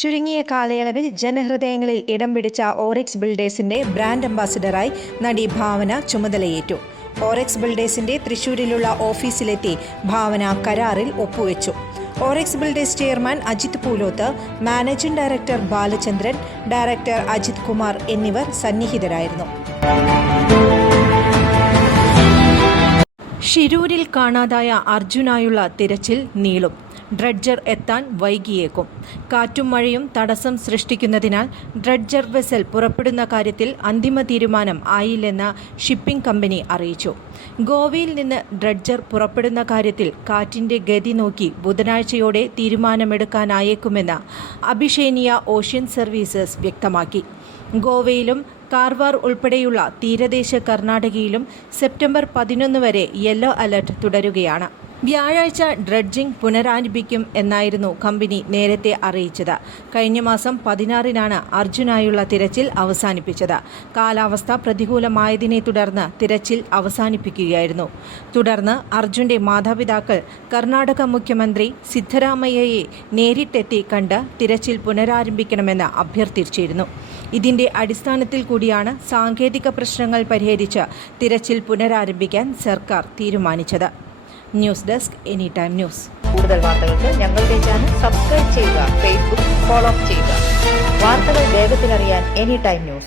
ചുരുങ്ങിയ കാലയളവിൽ ജനഹൃദയങ്ങളിൽ ഇടം പിടിച്ച ഓറിക്സ് ബിൽഡേഴ്സിന്റെ ബ്രാൻഡ് അംബാസിഡറായി നടി ഭാവന ചുമതലയേറ്റു. ഓറിക്സ് ബിൽഡേഴ്സിന്റെ തൃശൂരിലുള്ള ഓഫീസിലെത്തി ഭാവന കരാറിൽ ഒപ്പുവെച്ചു. Orix builders chairman Ajith Pooloth, managing director Balachandran, director Ajith Kumar എന്നിവർ സന്നിഹിതരായിരുന്നു. ഷിരൂരിൽ കാണാതായ അർജുനായുള്ള തിരച്ചിൽ നീളും. ഡ്രഡ്ജർ എത്താൻ വൈകിയേക്കും. കാറ്റും മഴയും തടസ്സം സൃഷ്ടിക്കുന്നതിനാൽ ഡ്രഡ്ജർ വെസൽ പുറപ്പെടുന്ന കാര്യത്തിൽ അന്തിമ തീരുമാനം ആയില്ലെന്ന് ഷിപ്പിംഗ് കമ്പനി അറിയിച്ചു. ഗോവയിൽ നിന്ന് ഡ്രഡ്ജർ പുറപ്പെടുന്ന കാര്യത്തിൽ കാറ്റിന്റെ ഗതി നോക്കി ബുധനാഴ്ചയോടെ തീരുമാനമെടുക്കാനായേക്കുമെന്ന് അഭിഷേനിയ ഓഷ്യൻ സർവീസസ് വ്യക്തമാക്കി. ഗോവയിലും കാർവാർ ഉൾപ്പെടെയുള്ള തീരദേശ കർണാടകയിലും സെപ്റ്റംബർ 11 വരെ യെല്ലോ അലർട്ട് തുടരുകയാണ്. വ്യാഴാഴ്ച ഡ്രഡ്ജിംഗ് പുനരാരംഭിക്കും എന്നായിരുന്നു കമ്പനി നേരത്തെ അറിയിച്ചത്. കഴിഞ്ഞ മാസം 16-നാണ് അർജുനായുള്ള തിരച്ചിൽ അവസാനിപ്പിച്ചത്. കാലാവസ്ഥ പ്രതികൂലമായതിനെ തുടർന്ന് തിരച്ചിൽ അവസാനിപ്പിക്കുകയായിരുന്നു. തുടർന്ന് അർജുന്റെ മാതാപിതാക്കൾ കർണാടക മുഖ്യമന്ത്രി സിദ്ധരാമയ്യയെ നേരിട്ടെത്തി കണ്ട് തിരച്ചിൽ പുനരാരംഭിക്കണമെന്ന് അഭ്യർത്ഥിച്ചിരുന്നു. ഇതിന്റെ അടിസ്ഥാനത്തിൽ കൂടിയാണ് സാങ്കേതിക പ്രശ്നങ്ങൾ പരിഹരിച്ച് തിരച്ചിൽ പുനരാരംഭിക്കാൻ സർക്കാർ തീരുമാനിച്ചത്. News desk any time news. കൂടുതൽ വാർത്തകൾക്ക് ഞങ്ങളുടെ ചാനൽ സബ്സ്ക്രൈബ് ചെയ്യുക, ഫേസ്ബുക്ക് ഫോളോ ചെയ്യുക. വാർത്തകൾ വേഗത്തിലറിയാൻ എനി ടൈം ന്യൂസ്.